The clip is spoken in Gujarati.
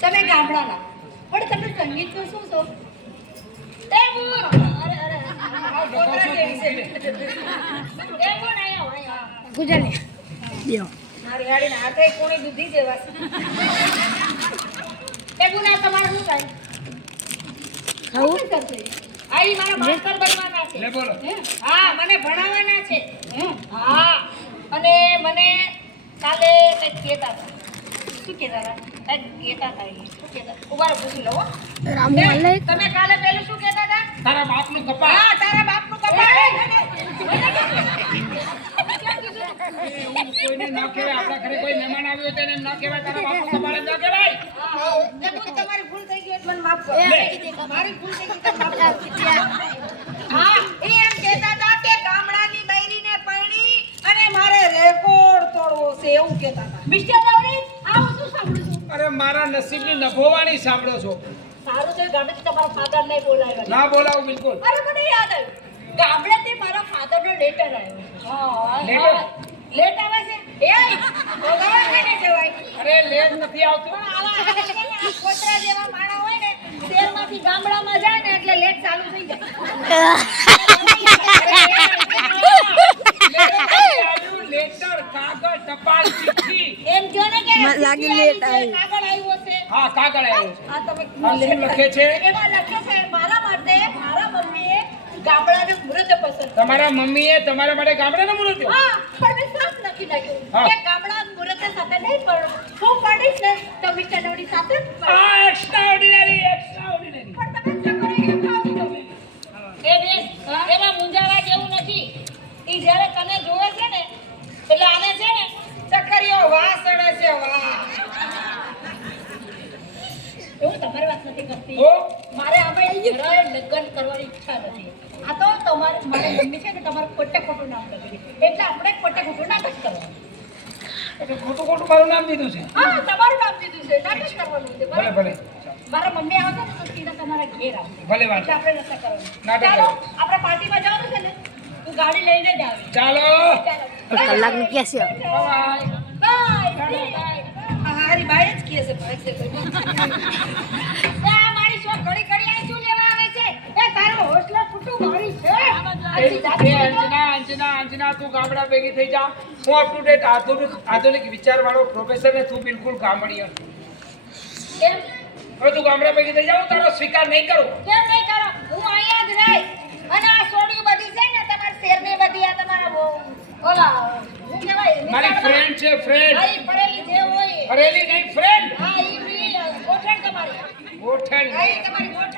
તમે ગામડાના પણ તમે સંગીતમાં શું છો? એ બોલ. અરે અરે આ કોતરા જેવી છે. એ બોલ આયા ગુજરાતી. યો મારી હાડીના હાથે કોણી દૂધી જેવા છે. એ બોલ આ તમારું શું થાય? ખાવું કરશે? આઈ મારા માસ્ટર બનવાના છે. લે બોલો. હા મને ભણાવવાના છે. હા અને મને કાલે કંઈક કહેતા હતા. શું કહેતા હતા? કંઈક કહેતા હતા. શું કહેતા? ઉભા પૂછી લો. રામુ અલે તમે કાલે પેલું શું કહેતા હતા? તારા બાપનું કપાળ. હા તારા બાપનું કપાળ. એવું કોઈને ના કહેવાય. આપણા ઘરે કોઈ મહેમાન આવ્યો તો એને એમ ના કહેવાય તારા બાપનું કપાળ એમ ના કહેવાય. તમારી ભૂલ થઈ ગઈ એટલે મને માફ કરો. મારી ભૂલ થઈ ગઈ તો માફ કરો. હા એ એમ કહેતા હતા કે ગામડાની બૈરીને પરણી અને મારે રેકોર્ડ તોડવો છે એવું કહેતા હતા. મિસ્ટર દાવડી આ શું સાંભળું છું? અરે મારા નસીબની નભોવાણી સાંભળો છો. સારું છે ગામડે તમારા ફાધર ને બોલાવ્યા. ના બોલાવું બિલકુલ. અરે મને યાદ આવ્યું ગામડેથી મારા ફાધર નો લેટર આવ્યો. હા લેટર? લેટ આવે છે એ બોલાવા કેને જવાય? અરે લેટ નથી આવતું. પણ આવા આ કોતરા જેવા માણા હોય ને શહેરમાંથી ગામડામાં જાય ને એટલે લેટ ચાલુ થઈ જાય. લેટર કાગળ ટપાલ ચિઠ્ઠી એમ જો ને કે લાગી લેટ આવી. કાગળ આવ્યો છે. હા કાગળ આવ્યો છે. આ તમે આ શું લખે છે? એમાં લખે છે મારા માટે મારા મમ્મીએ ગામડાનું મૃત પસંદ. તમારા મમ્મીએ તમારા માટે ગામડાનું મુહૂર્ત જોયું? હા પણ મેં સાફ લખી નાખ્યું હા. કે ગામડાનું મૃત સાથે નહીં પડું. હું પડીશ ને તો મિસ્ટર ડોડી સાથે જ પડીશ. આ એક્સ્ટ્રાઓર્ડિનરી એક્સ્ટ્રાઓર્ડિનરી. પણ તમે ચકરી કેમ ખાવ છો? એ બેસ એમાં મુંજાવા જેવું નથી. ઈ જ્યારે તને જોવે છે ને એટલે આને છે ને ચકરીઓ વાહ સડે છે વાહ. એવું તમારી વાત નથી કરતી. ઓ મારે હવે જરાય લગ્ન કરવાની ઈચ્છા નથી. આ તો તમારે મારી મમ્મી છે ને તમારું ખોટે ખોટું નામ લખી દીધું. એટલે આપણે ખોટે ખોટું નાટક કરવાનું. એટલે ખોટું ખોટું મારું નામ દીધું છે. હા તમારું નામ દીધું છે નાટક કરવાનું છે ભલે બરાબર? ભલે મારા મમ્મી આવશે ને તો સીધા તમારા ઘેર આવશે. ભલે વાત. એટલે આપણે નતા કરવાનું. નાટક ચાલો કરવાનું. આપણે પાર્ટીમાં જવાનું છે ને તું ગાડી લઈને જ આવી. ચાલો કલાક ની ક્યાં છે? બાય હારી બાય જ કહે છે ભાઈ છે આ મારી શો ઘડી ઘડી આઈ શું લેવા આવે છે? એ તારો હોસલો ફૂટું મારી છે. અંજના તું ગામડા ભેગી થઈ જા. હું અપ ટુ ડેટ આધુનિક વિચાર વાળો પ્રોફેસર ને તું બિલકુલ ગામડીયો. કેમ હવે તું ગામડા ભેગી થઈ જાવ તારો સ્વીકાર નહીં કરું. કેમ નહીં કરો? હું અહીંયા જ રહી અને આ સોડી બધી છે ને તમારી શેરની બધી આ તમારા ઓલા શું કહેવાય? મારી ફ્રેન્ડ છે ફ્રેન્ડ. આઈ ફરેલી જે હોય ફરેલી નહીં ફ્રેન્ડ. હા ઈ બી ગોઠણ તમારી ગોઠણ આઈ તમારી ગોઠણ